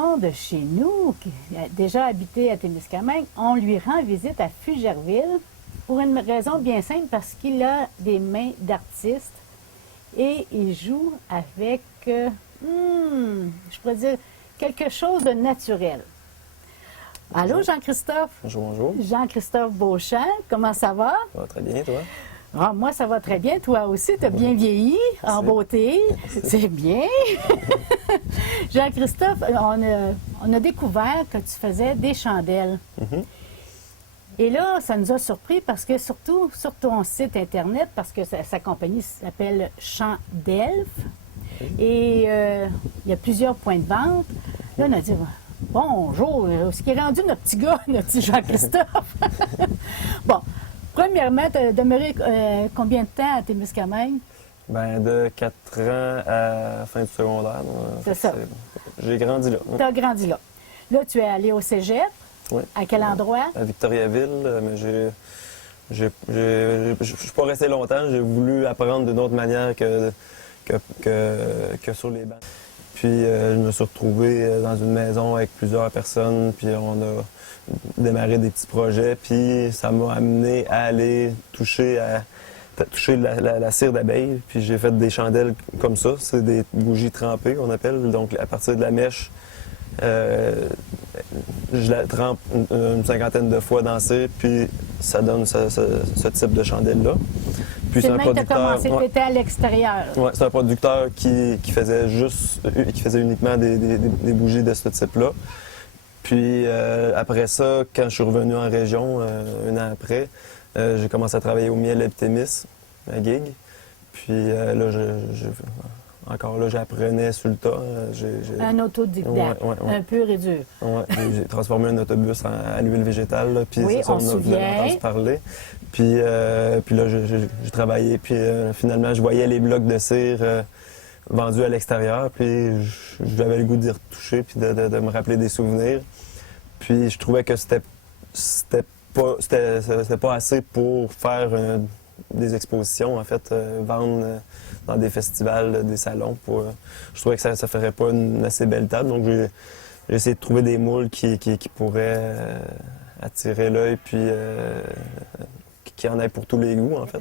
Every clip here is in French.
maison de chez nous, qui a déjà habité à Témiscamingue, on lui rend visite à Fugerville pour une raison bien simple, parce qu'il a des mains d'artiste et il joue avec, je pourrais dire, quelque chose de naturel. Allô, Jean-Christophe? Bonjour, bonjour. Jean-Christophe Beauchamp, comment ça va? Ça va très bien, toi? Ah, moi, ça va très bien. Toi aussi, tu as bien vieilli, en beauté. C'est bien. Jean-Christophe, on a découvert que tu faisais des chandelles. Et là, ça nous a surpris parce que, surtout sur ton site Internet, parce que sa compagnie s'appelle Chandelf, et il y a plusieurs points de vente. Là, on a dit, bonjour, ce qui est rendu notre petit gars, notre petit Jean-Christophe. Bon. Premièrement, tu as demeuré combien de temps à Témiscamingue? Ben, de 4 ans à fin du secondaire. C'est ça. J'ai grandi là. Tu as grandi là. Là, tu es allé au cégep. Oui. À quel endroit? À Victoriaville, mais je suis pas resté longtemps. J'ai voulu apprendre d'une autre manière que sur les bancs. Puis, je me suis retrouvé dans une maison avec plusieurs personnes, puis on a démarré des petits projets, puis ça m'a amené à aller toucher la cire d'abeille. Puis j'ai fait des chandelles comme ça, c'est des bougies trempées qu'on appelle. Donc à partir de la mèche, je la trempe une cinquantaine de fois dans la cire, puis ça donne ce type de chandelle-là. Puis c'est le même que tu as commencé, tu étais à l'extérieur. Oui, c'est un producteur qui faisait uniquement des bougies de ce type-là. Puis après ça, quand je suis revenu en région, un an après, j'ai commencé à travailler au miel Eptémis, à Gig. Puis là, encore là, j'apprenais sur le tas. Un autodidacte, un pur et dur. Oui, j'ai transformé un autobus à l'huile végétale, là, puis oui, c'est ça, on a entendu parler. Puis là, j'ai travaillé, puis finalement, je voyais les blocs de cire vendus à l'extérieur, puis j'avais le goût d'y retoucher, puis de me rappeler des souvenirs. Puis je trouvais que c'était pas assez pour faire des expositions, en fait, vendre dans des festivals, des salons. Je trouvais que ça ne ferait pas une assez belle table, donc j'ai essayé de trouver des moules qui pourraient attirer l'œil, puis qui en aient pour tous les goûts, en fait.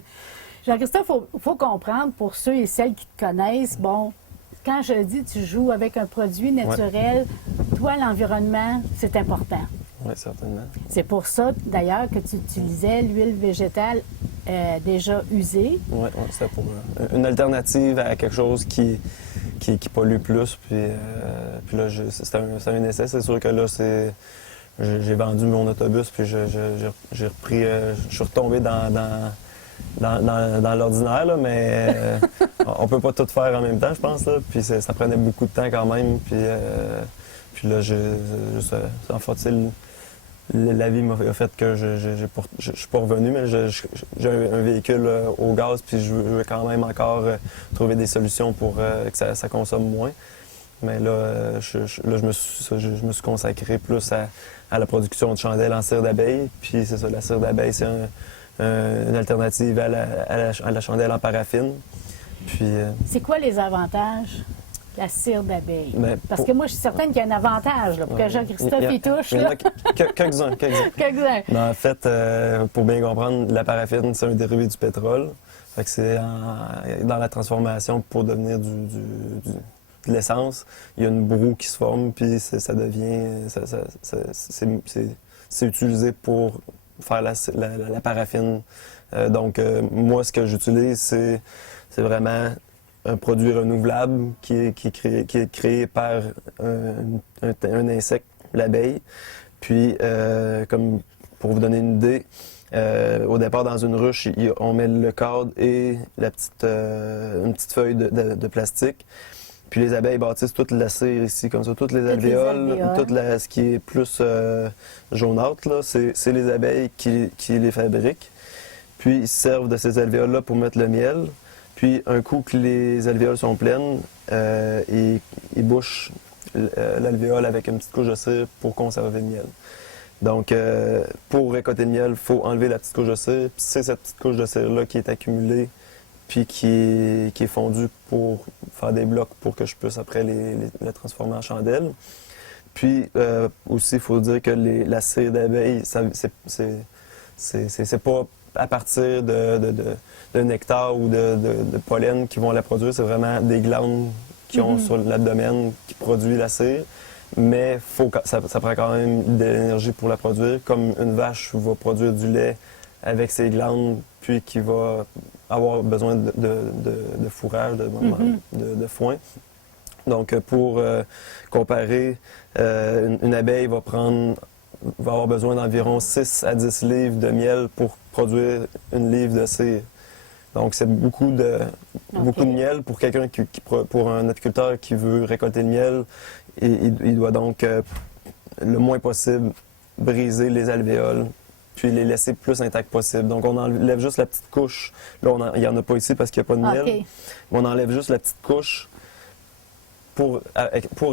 Jean-Christophe, il faut comprendre, pour ceux et celles qui te connaissent, bon, quand je dis tu joues avec un produit naturel, toi, l'environnement, c'est important. Oui, certainement. C'est pour ça, d'ailleurs, que tu utilisais l'huile végétale déjà usée. Oui, c'était pour une alternative à quelque chose qui pollue plus. Puis là, c'est un essai. C'est sûr que là, j'ai vendu mon autobus, puis j'ai repris, je suis retombé dans l'ordinaire, là, mais on peut pas tout faire en même temps, je pense. Là. Puis ça prenait beaucoup de temps quand même. Puis là, en fait, la vie m'a fait que je suis pas revenu, mais j'ai un véhicule au gaz, puis je veux quand même encore trouver des solutions pour que ça consomme moins. Mais là, je me suis consacré plus à la production de chandelles en cire d'abeille. Puis c'est ça, la cire d'abeille, c'est une alternative à la chandelle en paraffine. Puis, c'est quoi les avantages de la cire d'abeille? Parce que moi, je suis certaine qu'il y a un avantage là, pour que Jean-Christophe y touche. Il y en a quelques-uns. Quelques-uns. En fait, pour bien comprendre, la paraffine, c'est un dérivé du pétrole. Fait que c'est dans la transformation pour devenir de l'essence, il y a une broue qui se forme, puis ça devient... c'est utilisé pour faire la paraffine. Donc, moi, ce que j'utilise, c'est vraiment un produit renouvelable qui est créé par un insecte, l'abeille. Puis, comme pour vous donner une idée, au départ, dans une ruche, on met le cadre et une petite feuille de plastique. Puis les abeilles bâtissent toute la cire ici, comme ça, toutes les alvéoles, ce qui est plus jaunâtre, là, c'est les abeilles qui les fabriquent. Puis ils se servent de ces alvéoles-là pour mettre le miel. Puis un coup que les alvéoles sont pleines, ils bouchent l'alvéole avec une petite couche de cire pour conserver le miel. Donc, pour récolter le miel, il faut enlever la petite couche de cire. Puis c'est cette petite couche de cire-là qui est accumulée puis qui est fondu pour faire des blocs pour que je puisse après les transformer en chandelle. Puis aussi, il faut dire que la cire d'abeille, c'est pas à partir de nectar ou de pollen qui vont la produire, c'est vraiment des glandes qui ont sur l'abdomen qui produisent la cire. Mais ça prend quand même de l'énergie pour la produire, comme une vache va produire du lait avec ses glandes, puis qui va avoir besoin de fourrage, de foin. Donc, pour comparer, une abeille va avoir besoin d'environ 6 à 10 livres de miel pour produire une livre de cire. Donc, c'est beaucoup de miel pour quelqu'un pour un apiculteur qui veut récolter le miel. Il doit donc, le moins possible, briser les alvéoles, puis les laisser plus intacts possible. Donc, on enlève juste la petite couche. Là, il n'y en a pas ici parce qu'il n'y a pas de miel. Okay. On enlève juste la petite couche pour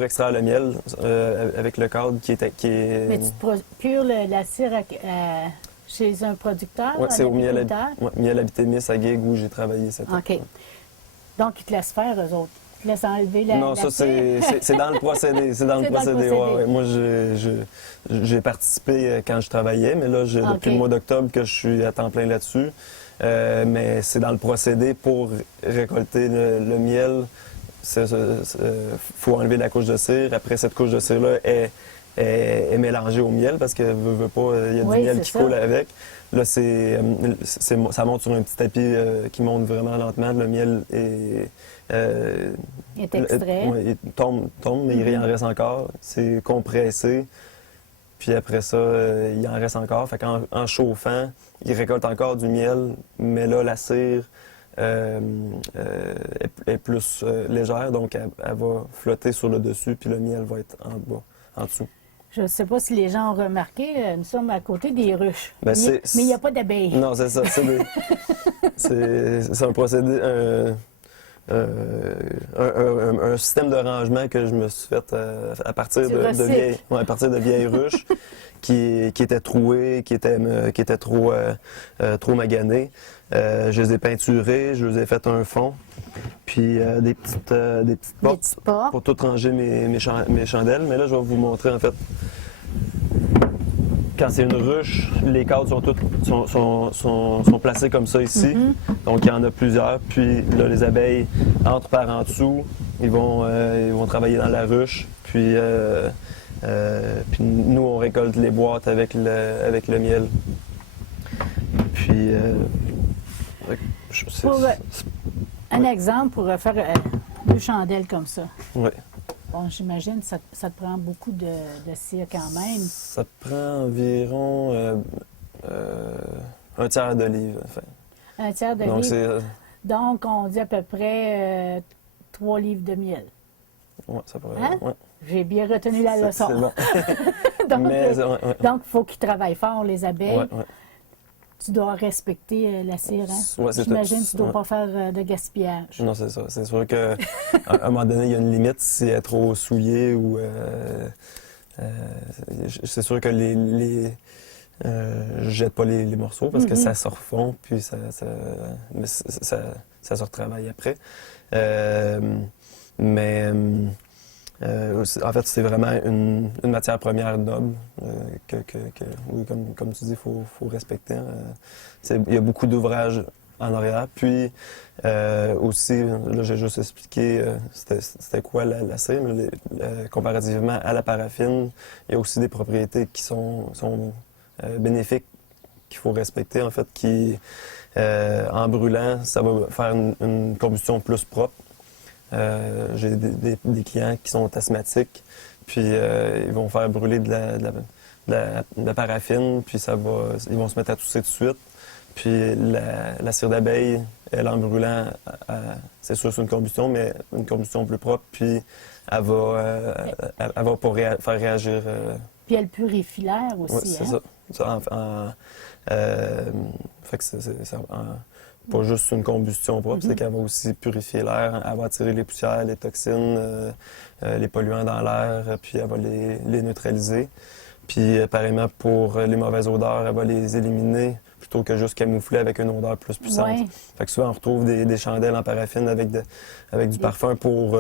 extraire le miel avec le cadre qui est... Mais tu procures la cire chez un producteur? Oui, c'est au Miel Habitémis à Guigues où j'ai travaillé cette année. OK. Donc, ils te laissent faire, eux autres? Ils te laissent enlever la Non, ça, c'est dans le procédé. C'est dans le procédé. Ouais. Moi, j'ai participé quand je travaillais, mais là, depuis le mois d'octobre que je suis à temps plein là-dessus. Mais c'est dans le procédé pour récolter le miel. Faut enlever la couche de cire. Après, cette couche de cire-là est mélangée au miel parce que veut pas, il y a du miel qui coule avec. Là, ça monte sur un petit tapis qui monte vraiment lentement. Le miel est extrait. Il tombe, mais il en reste encore. C'est compressé. Puis après ça, il en reste encore. Fait qu'en chauffant, il récolte encore du miel, mais là, la cire est plus légère, donc elle va flotter sur le dessus, puis le miel va être en bas, en dessous. Je ne sais pas si les gens ont remarqué, nous sommes à côté des ruches. Ben, mais il n'y a pas d'abeilles. Non, c'est ça. C'est un procédé, un système de rangement que je me suis fait à partir de vieilles ruches qui étaient trouées, qui étaient trop maganées. Je les ai peinturées, je les ai fait un fond, puis des petites portes pour tout ranger mes chandelles. Mais là, je vais vous montrer en fait. Quand c'est une ruche, les cadres sont placés comme ça ici. Donc, il y en a plusieurs. Puis là, les abeilles entrent par en dessous. Ils vont travailler dans la ruche. Puis nous, on récolte les boîtes avec le miel. Puis, un exemple pour faire 2 chandelles comme ça. Oui. Bon, j'imagine que ça te prend beaucoup de cire quand même. Ça te prend environ un tiers de livre. Enfin. Un tiers de livre. Donc, on dit à peu près 3 livres de miel. Oui, ça pourrait. Hein? Ouais. J'ai bien retenu la leçon. C'est bon. Donc, il faut qu'ils travaillent fort, les abeilles. Ouais. Tu dois respecter la cire, hein? Ouais, j'imagine que tu ne dois pas faire de gaspillage. Non, c'est ça. C'est sûr qu'à un moment donné, il y a une limite si elle est trop souillée ou... c'est sûr que je jette pas les morceaux parce que ça se refond, puis ça se retravaille après. En fait, c'est vraiment une matière première noble oui, comme tu dis, il faut respecter. Il y a beaucoup d'ouvrages en arrière. Puis aussi, là, j'ai juste expliqué c'était quoi la cire, mais comparativement à la paraffine, il y a aussi des propriétés qui sont bénéfiques qu'il faut respecter, en fait, en brûlant, ça va faire une combustion plus propre. J'ai des clients qui sont asthmatiques, puis ils vont faire brûler de la paraffine, puis ils vont se mettre à tousser tout de suite. Puis la cire d'abeille, elle en brûlant, c'est sûr c'est une combustion, mais une combustion plus propre, puis elle va pour faire réagir. Puis elle purifie l'air aussi. Oui, c'est ça. Fait que c'est pas juste une combustion propre, c'est qu'elle va aussi purifier l'air, elle va attirer les poussières, les toxines, les polluants dans l'air, puis elle va les neutraliser. Puis pareillement pour les mauvaises odeurs, elle va les éliminer plutôt que juste camoufler avec une odeur plus puissante. Ouais. Fait que souvent, on retrouve des chandelles en paraffine avec du parfum pour,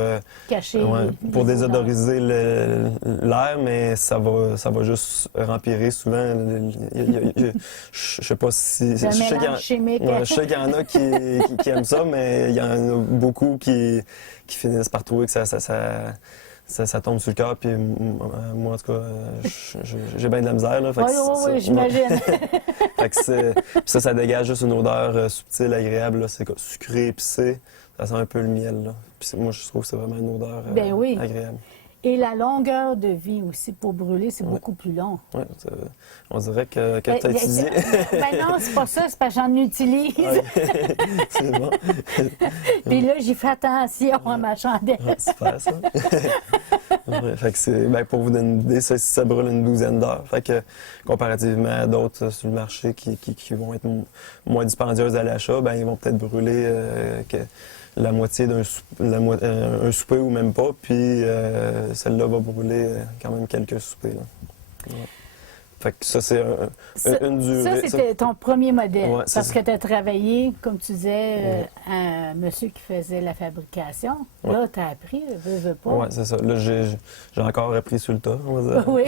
Cacher pour les désodoriser l'air, mais ça va juste rempirer souvent. Je sais pas si... C'est un je sais mélange chimique. je sais qu'il y en a qui aiment ça, mais il y en a beaucoup qui finissent par trouver que ça tombe sur le cœur, puis moi, en tout cas, j'ai bien de la misère. Là, Oui, j'imagine. Fait que puis ça dégage juste une odeur subtile, agréable. Là. C'est sucré, épicé. Ça sent un peu le miel. Là. Puis moi, je trouve que c'est vraiment une odeur Ben oui. agréable. Et la longueur de vie aussi pour brûler, c'est beaucoup plus long. Oui, on dirait que tu as étudié. Ben non, c'est pas ça, c'est parce que j'en utilise. C'est bon. Puis là, j'y fais attention à ma chandelle. Ouais, super, ça. Ouais, fait que c'est, pour vous donner une idée, ça brûle une douzaine d'heures. Fait que comparativement à d'autres sur le marché qui vont être moins dispendieuses à l'achat, ils vont peut-être brûler la moitié d'un un souper ou même pas, puis celle-là va brûler quand même quelques soupers. Là. Ouais. Fait que ça, c'est une durée. Ça, c'était ton premier modèle. Ouais, parce que tu as travaillé, comme tu disais, à un monsieur qui faisait la fabrication. Ouais. Là, tu as appris, veux pas. Oui, c'est ça. Là, j'ai encore appris sur le tas, on va dire. Oui.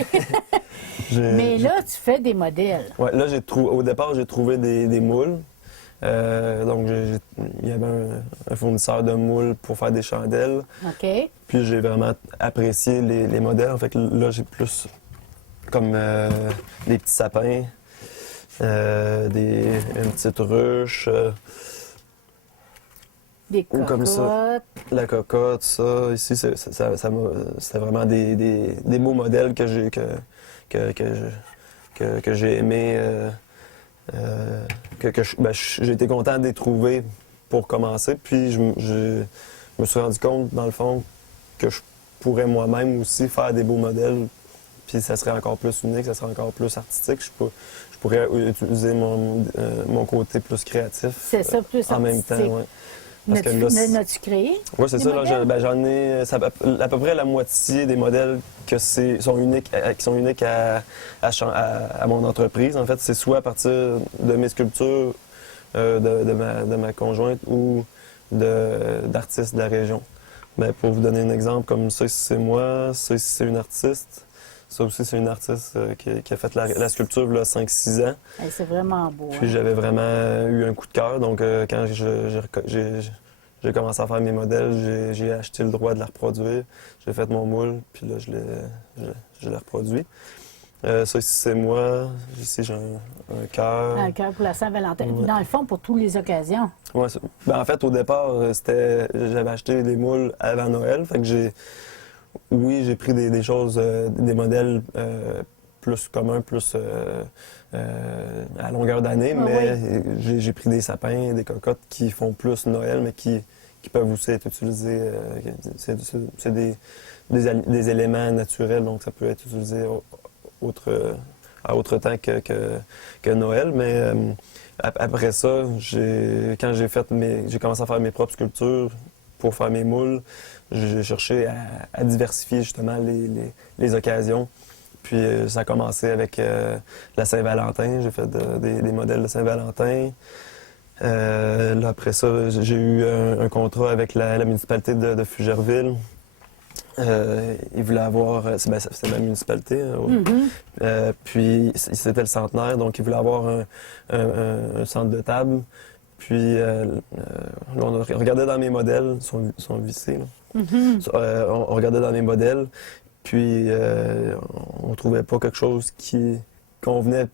Mais là, tu fais des modèles. Oui, là, au départ, j'ai trouvé des moules. Donc, il y avait un fournisseur de moules pour faire des chandelles. OK. Puis, j'ai vraiment apprécié les modèles. En fait, là, j'ai plus comme des petits sapins, une petite ruche. Des ou comme ça. cocottes. La cocotte, ça. Ici, c'est vraiment des beaux modèles que j'ai aimés. J'ai été content de les trouver pour commencer. Puis je me suis rendu compte, dans le fond, que je pourrais moi-même aussi faire des beaux modèles. Puis ça serait encore plus unique, ça serait encore plus artistique. Je pourrais utiliser mon côté plus créatif. C'est ça, plus en même artistique. temps, ouais. Parce que là, N'as-tu créé? Oui, c'est des ça. Là, modèles? j'en ai à peu près la moitié des modèles qui sont uniques à mon entreprise. En fait, c'est soit à partir de mes sculptures de ma conjointe ou d'artistes de la région. Pour vous donner un exemple, comme ça, ici, c'est moi. Ça, ici, c'est une artiste. Ça aussi, c'est une artiste qui a fait la sculpture il y a 5-6 ans. Hey, c'est vraiment beau. Puis hein? j'avais vraiment eu un coup de cœur. Donc, quand j'ai commencé à faire mes modèles, j'ai acheté le droit de la reproduire. J'ai fait mon moule, puis là, je l'ai reproduit. Ça, ici, c'est moi. Ici, j'ai un cœur. Un cœur pour la Saint-Valentin. Ouais. Dans le fond, pour toutes les occasions. Ouais, en fait, au départ, j'avais acheté des moules avant Noël. Fait que j'ai pris des choses, des modèles plus communs, plus à longueur d'année, mais j'ai pris des sapins, des cocottes qui font plus Noël, mais qui peuvent aussi être utilisés. C'est des éléments naturels, donc ça peut être utilisé à autre temps que Noël. Mais après ça, quand j'ai commencé à faire mes propres sculptures pour faire mes moules, j'ai cherché à diversifier justement les occasions. Puis ça a commencé avec la Saint-Valentin. J'ai fait des modèles de Saint-Valentin. Là, après ça, j'ai eu un contrat avec la municipalité de Fugerville. Ils voulaient avoir... C'était ma municipalité. Puis c'était le centenaire, donc ils voulaient avoir un centre de table. Puis on regardait dans mes modèles, ils sont vissés. Là. On regardait dans mes modèles, puis on trouvait pas quelque chose qui convenait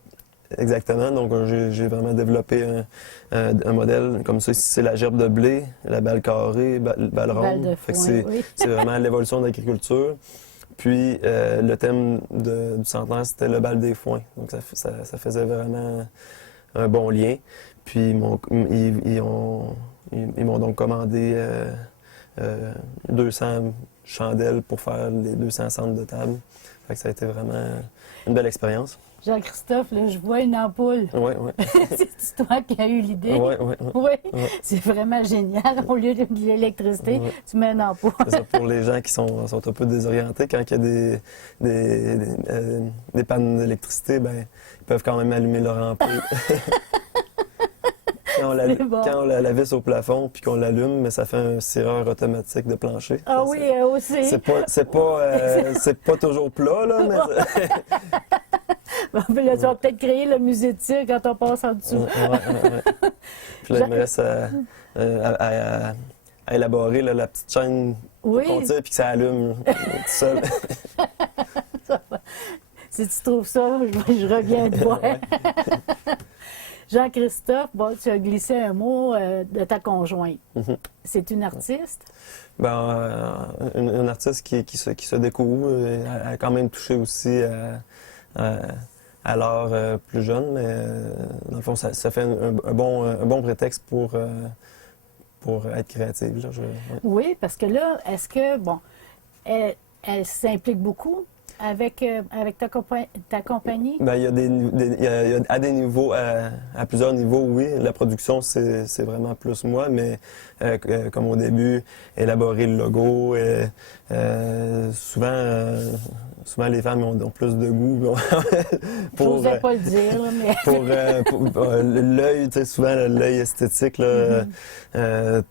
exactement. Donc j'ai vraiment développé un modèle comme ça. Ici, c'est la gerbe de blé, la balle carrée, balle ronde. Fait que c'est vraiment l'évolution de l'agriculture. Puis le thème du centenaire, c'était le bal des foins. Donc ça faisait vraiment un bon lien. Puis ils m'ont donc commandé 200 chandelles pour faire les 200 centres de table. Fait que ça a été vraiment une belle expérience. Jean-Christophe, là, je vois une ampoule. Oui. C'est toi qui as eu l'idée. Oui. C'est vraiment génial. Au lieu de l'électricité, tu mets une ampoule. C'est ça, pour les gens qui sont un peu désorientés, quand il y a des pannes d'électricité, ils peuvent quand même allumer leur ampoule. bon. Quand on la visse au plafond puis qu'on l'allume, mais ça fait un cireur automatique de plancher. Ah Ça, oui, aussi. C'est pas toujours plat, là, mais... Bon, là, tu vas peut-être créer le musée de tir quand on passe en dessous. Ouais. Puis là, il me reste à élaborer là, la petite chaîne qu'on tire puis que ça allume tout seul. Si tu trouves ça, je reviens te voir. Jean-Christophe, bon, tu as glissé un mot de ta conjointe. C'est une artiste? Ben, une artiste qui se découvre. Elle a quand même touché aussi à l'art plus jeune, mais dans le fond, ça fait un bon prétexte pour être créative. Là, ouais. Oui, parce que là, est-ce que, bon, elle s'implique beaucoup avec ta compagnie? Ben, il y a à des niveaux, à plusieurs niveaux, oui. La production, c'est vraiment plus moi, mais comme au début, élaborer le logo. Souvent, les femmes ont plus de goût. Je n'osais pas le dire, là, mais... pour l'œil, tu sais, souvent l'œil esthétique, là, elle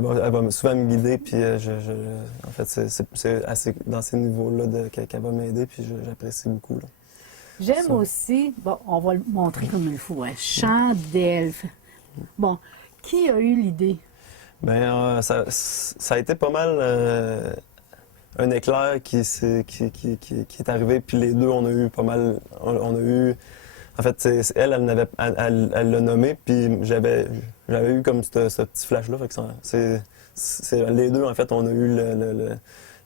va souvent me guider, puis en fait, c'est assez dans ces niveaux-là qu'elle va m'aider, puis j'apprécie beaucoup. Là. J'aime aussi, bon, on va le montrer comme il faut, chant d'elfe. Bon, qui a eu l'idée? Bien, ça a été pas mal un éclair qui est arrivé, puis les deux, on a eu pas mal, en fait, elle l'a nommé, puis j'avais eu comme ce petit flash-là, fait que les deux, en fait, on a eu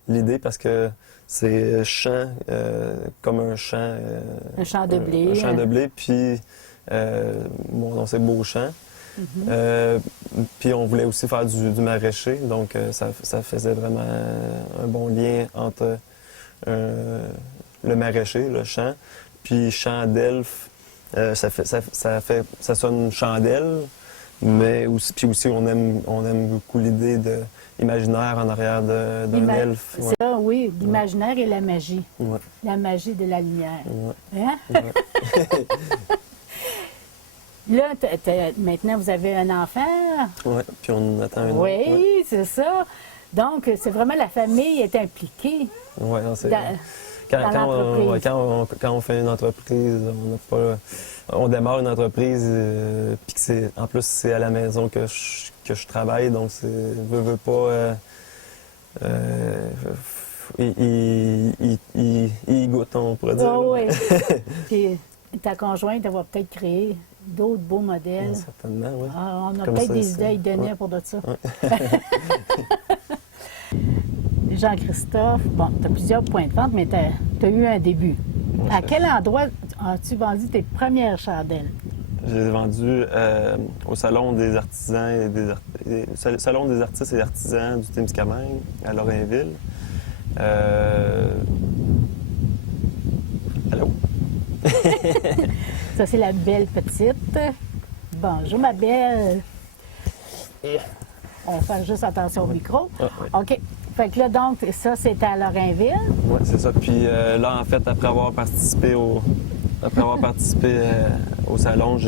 l'idée parce que c'est chant, comme un champ... un champ de blé. Un champ de blé, puis mon nom, c'est Beauchamp. Puis on voulait aussi faire du maraîcher, donc ça faisait vraiment un bon lien entre le maraîcher, le champ, puis chant d'elfe, ça sonne chandelle, mais aussi on aime beaucoup l'idée de l'imaginaire en arrière d'un elfe. C'est ça, oui, l'imaginaire et la magie. Ouais. La magie de la lumière. Ouais. Hein? Ouais. Là, maintenant, vous avez un enfant. Oui, puis on attend un autre. Oui, Ouais. c'est ça. Donc, c'est vraiment la famille est impliquée. Oui, c'est... Dans l'entreprise. Quand on fait une entreprise, on démarre une entreprise, puis en plus, c'est à la maison que je travaille, donc veux pas... il goûte, on pourrait dire. Oh, oui. Puis ta conjointe, elle va peut-être créer d'autres beaux modèles. Certainement, oui. Ah, on a Comme peut-être ça, des idées à lui donner pour de ça. Jean-Christophe, bon, tu as plusieurs points de vente, mais tu as eu un début. À quel endroit as-tu vendu tes premières chandelles? J'ai vendu au Salon des artisans Salon des artistes et artisans du Témiscamingue, à Lorrainville. Allô? Ça, c'est la belle petite. Bonjour, ma belle. On va faire juste attention au micro. Ah, oui. OK. Fait que là, donc, ça, c'était à Lorrainville. Oui, c'est ça. Puis là, en fait, après avoir participé au salon,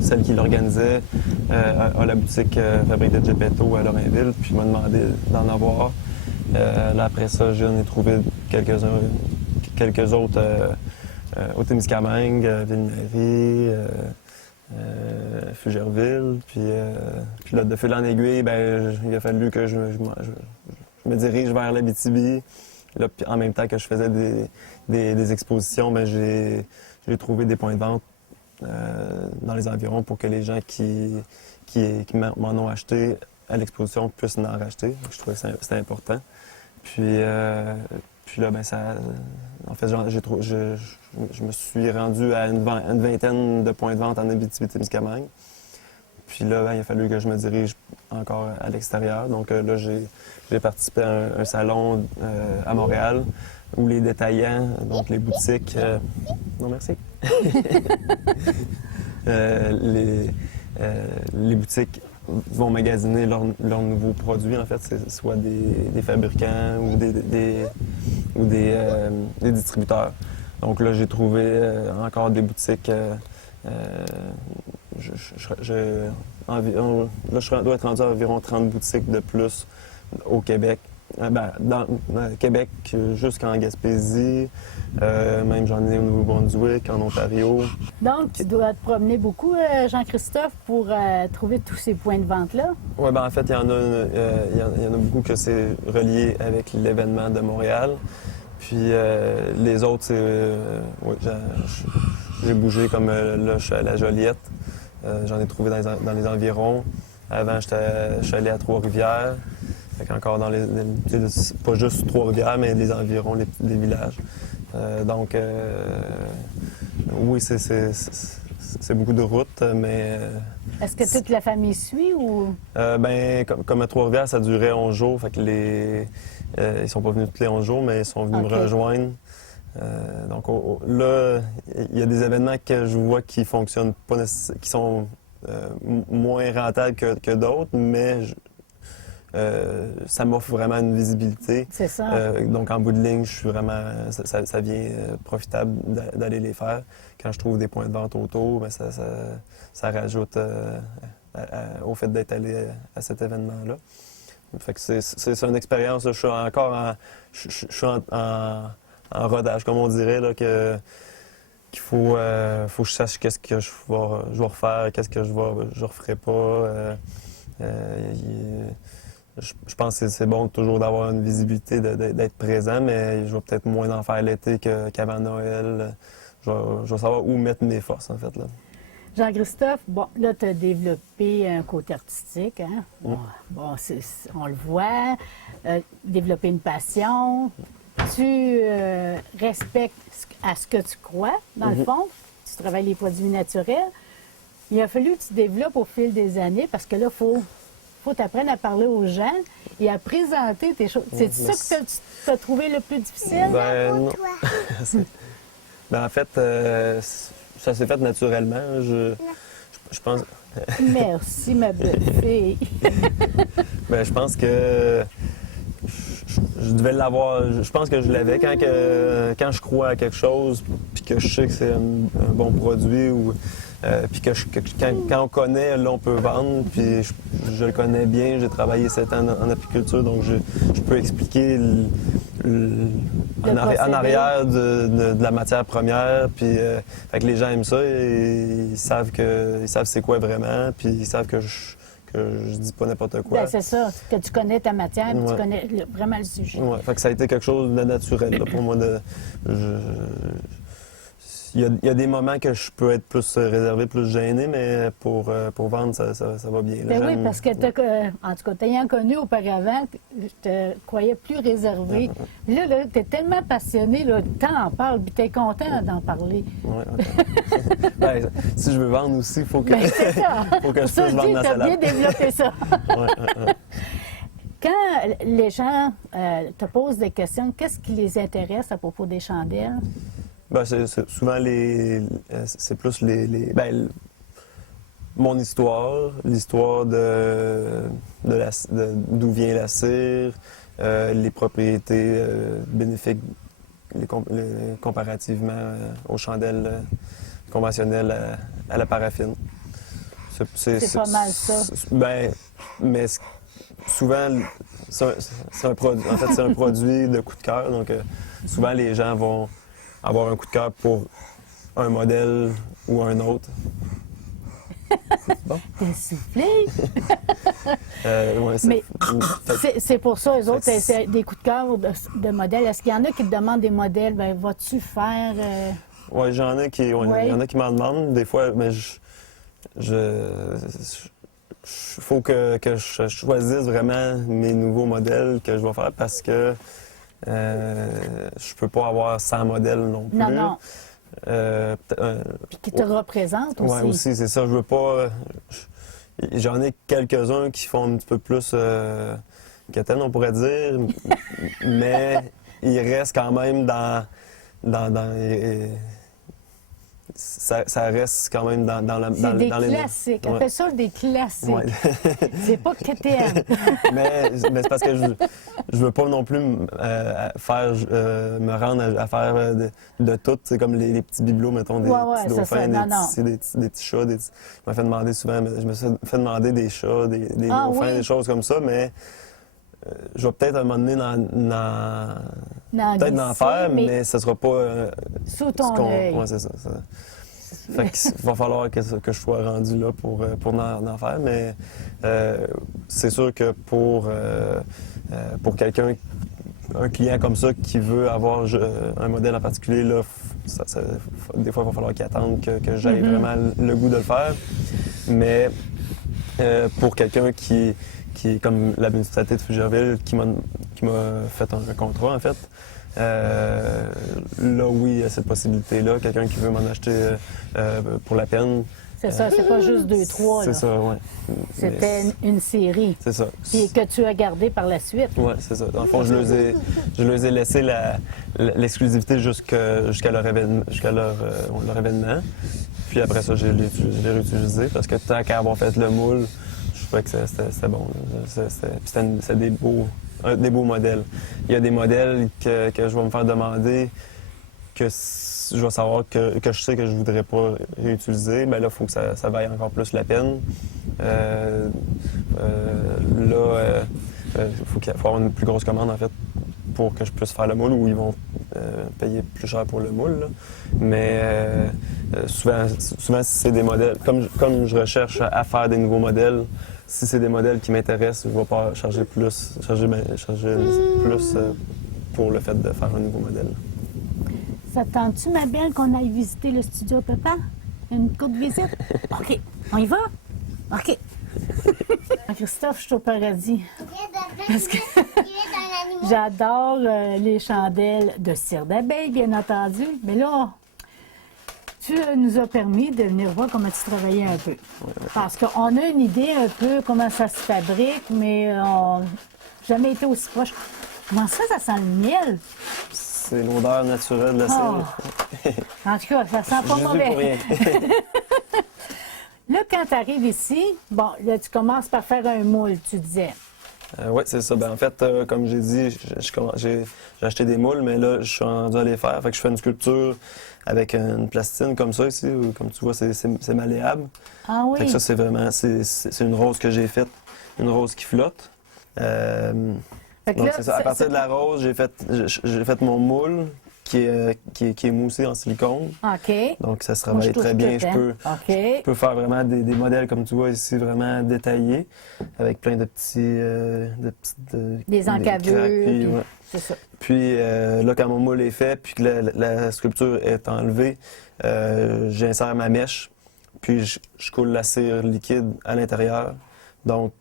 celle qui l'organisait à la boutique Fabrique de Geppetto à Lorrainville, puis m'a demandé d'en avoir. Là, après ça, j'en ai trouvé quelques autres au Témiscamingue, Ville-Marie, Fugerville. Puis là, de fil en aiguille, ben, il a fallu que je me dirige vers l'Abitibi. Là, puis en même temps que je faisais des expositions, ben, j'ai trouvé des points de vente dans les environs pour que les gens qui m'en ont acheté à l'exposition puissent en racheter. Je trouvais que c'était important. Puis là, ben, en fait, je me suis rendu à une vingtaine de points de vente en Abitibi-Témiscamingue. Puis là, ben, il a fallu que je me dirige encore à l'extérieur. Donc là, j'ai participé à un salon à Montréal où les détaillants, donc les boutiques... Non, merci. Les boutiques vont magasiner leurs nouveaux produits. En fait, c'est soit des fabricants ou des distributeurs. Donc là, j'ai trouvé encore des boutiques je dois être rendu à environ 30 boutiques de plus au Québec. Dans Québec jusqu'en Gaspésie, même j'en ai au Nouveau-Brunswick, en Ontario. Donc, tu dois te promener beaucoup, Jean-Christophe, pour trouver tous ces points de vente-là? Oui, en fait, il y en a beaucoup que c'est relié avec l'événement de Montréal. Puis les autres, c'est... oui, j'ai bougé comme là, je suis à la Joliette. J'en ai trouvé dans les environs. Avant, je suis allé à Trois-Rivières. Fait encore dans pas juste Trois-Rivières, mais les environs, les villages. Donc, oui, c'est beaucoup de routes, mais... Est-ce que toute la famille suit ou... Comme à Trois-Rivières, ça durait 11 jours. Fait que ils sont pas venus tous les 11 jours, mais ils sont venus me rejoindre. Donc là, il y a des événements que je vois qui fonctionnent pas qui sont moins rentables que d'autres, mais ça m'offre vraiment une visibilité. C'est ça. Donc en bout de ligne, je suis vraiment, ça vient profitable d'aller les faire. Quand je trouve des points de vente autour, bien, ça rajoute au fait d'être allé à cet événement-là. Fait que c'est une expérience. Je suis encore je suis en rodage, comme on dirait, là, qu'il faut que je sache qu'est-ce que je vais refaire, qu'est-ce que je referai pas. Je pense que c'est bon toujours d'avoir une visibilité, d'être présent, mais je vais peut-être moins en faire l'été qu'avant Noël. Je vais savoir où mettre mes forces, en fait, là. Jean-Christophe, bon, là, tu as développé un côté artistique, hein? Bon, on le voit. Développer une passion. Tu respectes à ce que tu crois, dans le fond. Tu travailles les produits naturels. Il a fallu que tu développes au fil des années parce que là, il faut t'apprendre à parler aux gens et à présenter tes choses. C'est ça que tu as trouvé le plus difficile? Non. En fait, ça s'est fait naturellement. Je pense... Merci, ma belle fille. Je pense que je devais l'avoir. Je pense que je l'avais quand je crois à quelque chose, puis que je sais que c'est un bon produit, puis quand on connaît, là, on peut vendre, puis je le connais bien. J'ai travaillé 7 ans en apiculture, donc je peux expliquer en arrière de la matière première, puis fait que les gens aiment ça, et ils savent c'est quoi vraiment, puis ils savent que je dis pas n'importe quoi. Bien, c'est ça, que tu connais ta matière, tu connais vraiment le sujet. Ouais, fait que ça a été quelque chose de naturel là, pour moi. Il y a des moments que je peux être plus réservé, plus gêné, mais pour vendre, ça va bien. Ben oui, parce que, en tout cas, t'ayant connu auparavant, je te croyais plus réservé. Là, tu es tellement passionné, le temps en parle, puis tu es content d'en parler. Oui, OK. Si je veux vendre aussi, il faut que, c'est ça. faut que je puisse vendre ma salade. Tu as bien développé ça. Quand les gens te posent des questions, qu'est-ce qui les intéresse à propos des chandelles? C'est souvent c'est plus mon histoire, l'histoire d'où vient la cire, les propriétés bénéfiques comparativement aux chandelles conventionnelles à la paraffine. C'est pas mal ça. Mais souvent, c'est un produit. En fait, c'est un produit de coup de cœur. Donc, souvent, les gens vont avoir un coup de cœur pour un modèle ou un autre. Bon. T'es soufflé! Mais c'est pour ça, eux autres, c'est des coups de cœur de modèles. Est-ce qu'il y en a qui te demandent des modèles? Bien, vas-tu faire... Oui, il y en a qui m'en demandent. Des fois, mais faut que je choisisse vraiment mes nouveaux modèles que je vais faire parce que je peux pas avoir 100 modèles non plus. Non. Puis qui te représentent aussi. Oui, aussi, c'est ça. Je veux pas... J'en ai quelques-uns qui font un petit peu plus quétaine, on pourrait dire, mais ils restent quand même dans ça reste quand même C'est des dans les... classiques. Ouais. Appelle ça des classiques. Ouais. C'est pas KTM. mais c'est parce que je veux pas non plus me rendre à faire de tout. C'est comme les petits bibelots, mettons, des petits dauphins, des petits chats. Je me fais demander souvent, je me suis fait demander des chats, des dauphins, des choses comme ça, mais je vais peut-être à un moment donné peut-être d'en faire, mais ce sera pas... sous ton œil. Ouais, c'est ça. Fait qu'il va falloir que je sois rendu là pour en faire, mais c'est sûr que pour quelqu'un, un client comme ça qui veut avoir un modèle en particulier, là, des fois, il va falloir qu'il attende que j'aie vraiment le goût de le faire. Mais pour quelqu'un qui est comme la municipalité de Fougerville, qui m'a fait un contrat, en fait, là, oui, il y a cette possibilité-là. Quelqu'un qui veut m'en acheter pour la peine. C'est ça, c'est pas juste 2, 3. C'est ça, oui. C'était une série. C'est ça. Puis que tu as gardé par la suite. Oui, c'est ça. Dans le fond, je leur ai laissé l'exclusivité jusqu'à leur événement. Puis après ça, je l'ai réutilisé parce que tant qu'à avoir fait le moule, je trouvais que c'était bon. C'était des beaux modèles. Il y a des modèles que je vais me faire demander que je vais savoir que je sais que je ne voudrais pas réutiliser. Bien là, il faut que ça vaille encore plus la peine. Il faut avoir une plus grosse commande, en fait, pour que je puisse faire le moule, ou ils vont payer plus cher pour le moule. Là. Mais souvent, si c'est des modèles, comme je recherche à faire des nouveaux modèles, si c'est des modèles qui m'intéressent, je ne vais pas charger plus pour le fait de faire un nouveau modèle. Ça te tente-tu, ma belle, qu'on aille visiter le studio Papa? Une courte visite? OK. On y va? OK. Christophe, je suis au paradis. Parce que j'adore les chandelles de cire d'abeille, bien entendu. Mais là, tu nous as permis de venir voir comment tu travaillais un peu. Parce qu'on a une idée un peu comment ça se fabrique, mais on n'a jamais été aussi proche. Comment ça sent le miel? C'est l'odeur naturelle de la cire. En tout cas, ça sent pas mauvais. Là, quand tu arrives ici, bon, là, tu commences par faire un moule, tu disais. Oui, c'est ça. Ben, en fait, comme j'ai dit, j'ai acheté des moules, mais là, je suis rendu à les faire. Fait que je fais une sculpture avec une plastine comme ça ici. Comme tu vois, c'est malléable. Ah oui? Fait que ça, c'est vraiment... C'est une rose que j'ai faite, une rose qui flotte. Donc, là, c'est ça. À partir de la rose, j'ai fait mon moule qui est moussé en silicone. OK. Donc, ça se travaille très bien. Je peux faire vraiment des modèles, comme tu vois ici, vraiment détaillés, avec plein de petits... des encavures. Puis, ouais. C'est ça. Puis là, quand mon moule est fait, puis que la sculpture est enlevée, j'insère ma mèche, puis je coule la cire liquide à l'intérieur. Donc,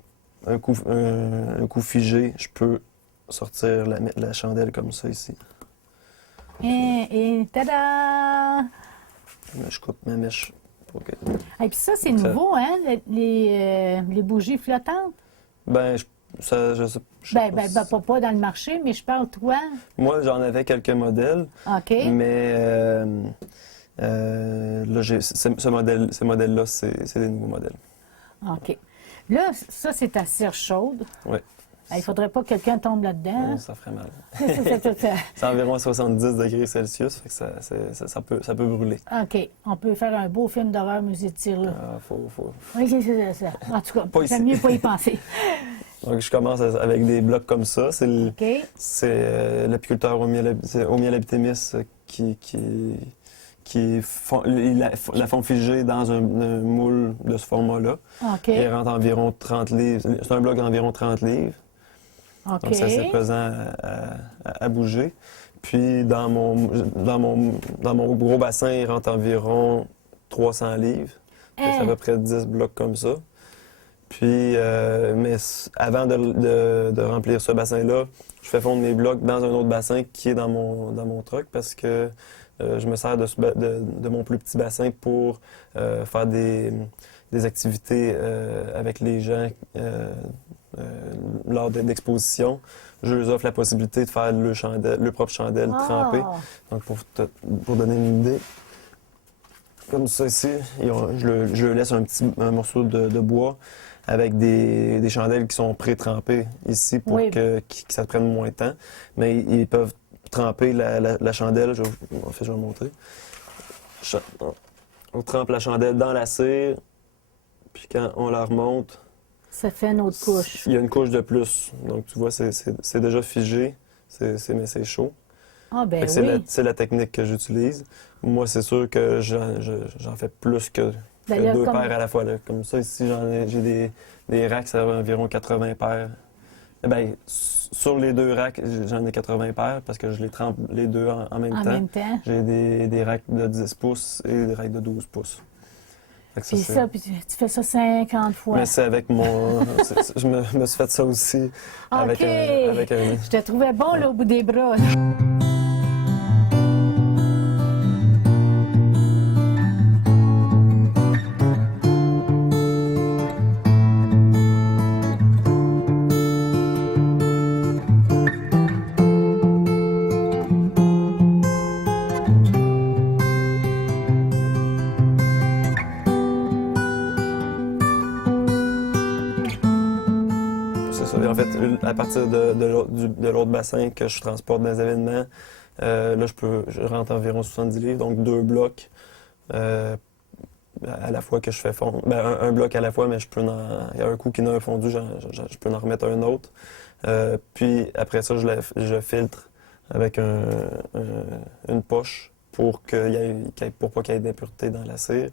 un coup figé, je peux sortir la chandelle comme ça ici. Et tada! Je coupe ma mèche. Et puis ça, c'est nouveau, hein, les bougies flottantes? Ben, je sais pas dans le marché, mais je parle toi. Moi, j'en avais quelques modèles. OK. Mais là, ces modèles-là, c'est des nouveaux modèles. OK. Là, ça, c'est ta cire chaude. Oui. Il ne faudrait pas que quelqu'un tombe là-dedans. Non, ça ferait mal. C'est environ 70 degrés Celsius, fait que ça peut brûler. OK. On peut faire un beau film d'horreur musée de tir, là. Faut. Oui, c'est ça. En tout cas, j'aime mieux pas y penser. Donc, je commence avec des blocs comme ça. OK. C'est l'apiculteur au miel Abitémis qui la font figer dans un moule de ce format-là. OK. Il rentre environ 30 livres. C'est un bloc d'environ 30 livres. OK. Donc, c'est assez pesant à bouger. Puis, dans mon gros bassin, il rentre environ 300 livres. C'est à peu près 10 blocs comme ça. Puis, mais avant de remplir ce bassin-là, je fais fondre mes blocs dans un autre bassin qui est dans mon truck parce que je me sers de mon plus petit bassin pour faire des activités avec les gens lors d'expositions. Je leur offre la possibilité de faire leur propre chandelle trempée. Donc, pour donner une idée, comme ça ici, je le laisse un morceau de bois avec des chandelles qui sont pré-trempées ici pour Oui. que ça prenne moins de temps. Mais ils peuvent tremper la chandelle. En fait, je vais montrer. On trempe la chandelle dans la cire, puis quand on la remonte, Ça fait une autre couche. il y a une couche de plus. Donc, tu vois, c'est déjà figé, mais c'est chaud. Ah, ben Fait que oui. c'est la technique que j'utilise. Moi, c'est sûr que j'en fais plus que D'ailleurs, deux comme- paires à la fois. Là. Comme ça, ici, j'ai des racks, ça va environ 80 paires. Eh bien, sur les deux racks, j'en ai 80 paires parce que je les trempe les deux en même En temps. même temps. J'ai des racks de 10 pouces et des racks de 12 pouces. Fait que Puis c'est- ça, puis tu fais ça 50 fois. Mais c'est avec mon... je me suis fait ça aussi avec OK. avec un... Je te trouvais bon là, au bout des bras. C'est ça. Et en fait, à partir de l'autre bassin que je transporte dans les événements, là, je rentre environ 70 livres, donc 2 blocs à la fois que je fais fondre. Ben, un bloc à la fois, mais il y a un coup qui n'a un fondu, je peux en remettre un autre. Puis après ça, je filtre avec une poche pour pour pas qu'il y ait d'impureté dans la cire.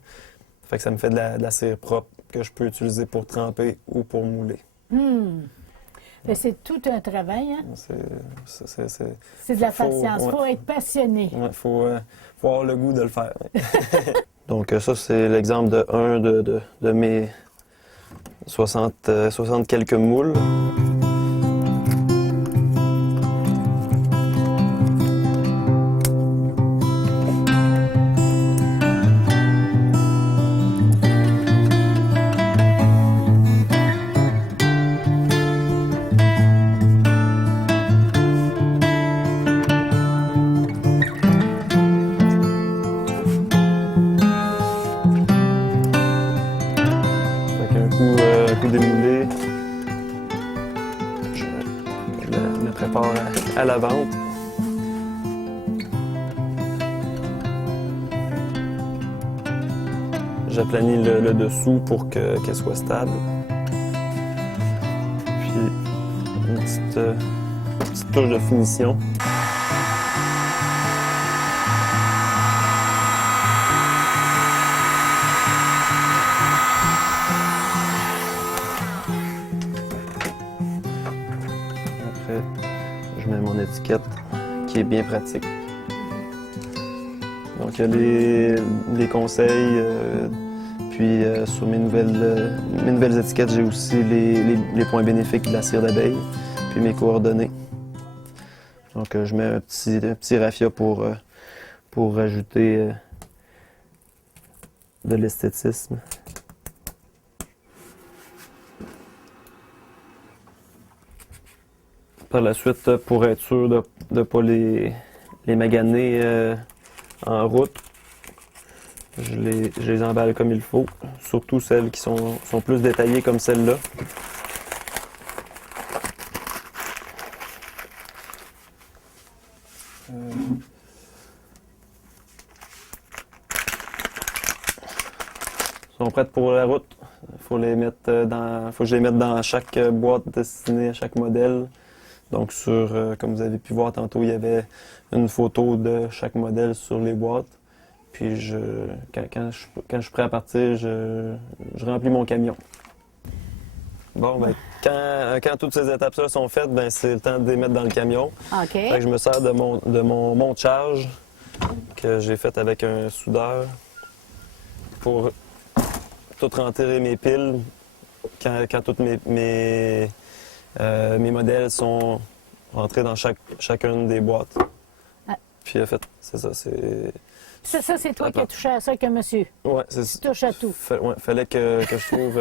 Fait que ça me fait de la cire propre que je peux utiliser pour tremper ou pour mouler. Ben, c'est tout un travail, hein? C'est C'est de la Faut- patience. Il ouais. faut être passionné. Ouais, faut avoir le goût de le faire. Donc ça, c'est l'exemple de un de mes 60 quelques moules. Avec un coup démoulé, je le prépare à la vente. J'aplanis le dessous pour qu'elle soit stable. Puis une petite touche de finition. Après, je mets mon étiquette qui est bien pratique. Donc, il y a les conseils, puis sur mes nouvelles étiquettes, j'ai aussi les points bénéfiques de la cire d'abeille, puis mes coordonnées. Donc, je mets un petit raffia pour rajouter de l'esthétisme. Par la suite, pour être sûr de ne pas les maganer en route, je les emballe comme il faut, surtout celles qui sont plus détaillées comme celle-là. Sont prêtes pour la route. Faut que je les mette dans chaque boîte destinée à chaque modèle. Donc comme vous avez pu voir tantôt, il y avait une photo de chaque modèle sur les boîtes. Puis quand je suis prêt à partir, je remplis mon camion. Bon, ben, quand toutes ces étapes-là sont faites, ben, c'est le temps de les mettre dans le camion. OK. Fait que je me sers de mon monte-charge que j'ai fait avec un soudeur pour tout rentrer mes piles quand tous mes modèles sont rentrés dans chacune des boîtes. Ah. Puis en fait, c'est ça, c'est... Ça, c'est toi qui as touché à ça avec un monsieur. Ouais, c'est Tu touches à tout. Fallait que je trouve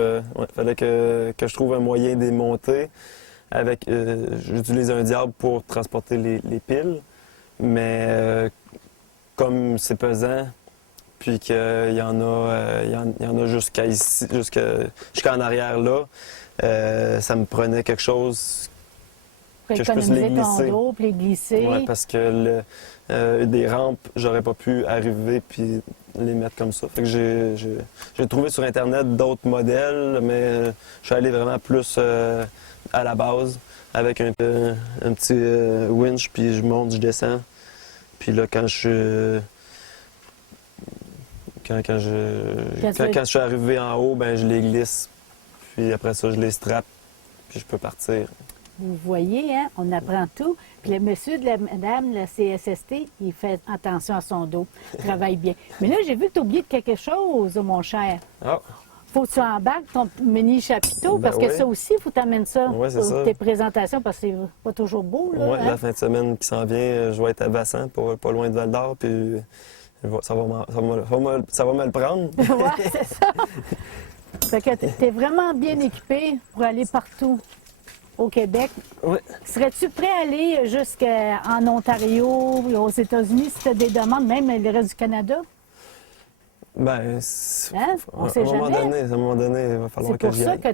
fallait que je trouve un moyen de les monter avec j'utilise un diable pour transporter les piles, mais comme c'est pesant, puis qu'il y en a, il y en a jusqu'à ici, jusqu'en arrière là. Ça me prenait quelque chose Pour que je puisse les économiser ton glisser. dos, puis les glisser. Ouais, parce que des rampes, j'aurais pas pu arriver puis les mettre comme ça. Fait que j'ai trouvé sur Internet d'autres modèles, mais je suis allé vraiment plus à la base avec un petit winch, puis je monte, je descends. Puis là, quand je suis arrivé en haut, ben je les glisse. Puis après ça, je les strappe, puis je peux partir. Vous voyez, hein, on apprend tout. Puis le monsieur de la madame, la CSST, il fait attention à son dos, il travaille bien. Mais là, j'ai vu que tu as oublié de quelque chose, mon cher. Ah! Faut que tu embarques ton mini chapiteau, parce que oui. ça aussi, il faut t'amener ça Oui, c'est pour ça. tes présentations, parce que c'est pas toujours beau, là. Ouais, hein? la fin de semaine qui s'en vient, je vais être à Vassan, pas loin de Val-d'Or, puis ça va me le prendre. Oui, c'est ça. Fait que t'es vraiment bien équipé pour aller partout au Québec. Oui. Serais-tu prêt à aller jusqu'en Ontario, aux États-Unis, si tu as des demandes, même le reste du Canada? Ben, Hein? On sait à un jamais. moment donné, il va falloir C'est que pour j'y ça aille. que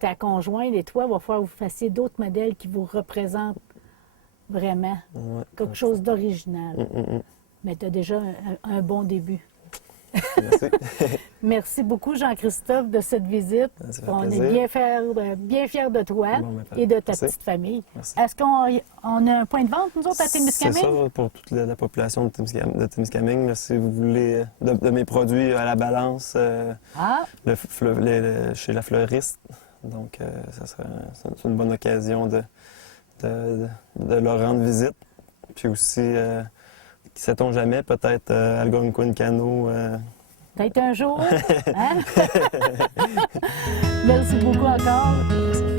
ta conjointe et toi, il va falloir que vous fassiez d'autres modèles qui vous représentent vraiment. Ouais. Quelque chose d'original. Mm. Mais tu as déjà un bon début. Merci. Merci beaucoup, Jean-Christophe, de cette visite. Ça fait On est plaisir. bien fiers de toi Bon, ben, et de ta merci. petite famille. Merci. Est-ce qu'on a un point de vente, nous autres, à C'est Témiscamingue? ça, pour toute la population de Témiscamingue. Là, si vous voulez de mes produits à la balance, Ah, chez la fleuriste. Donc, c'est une bonne occasion de leur rendre visite. Puis aussi, qui sait-on jamais, peut-être Algonquin-Cano. peut-être un jour. Hein? Merci beaucoup encore.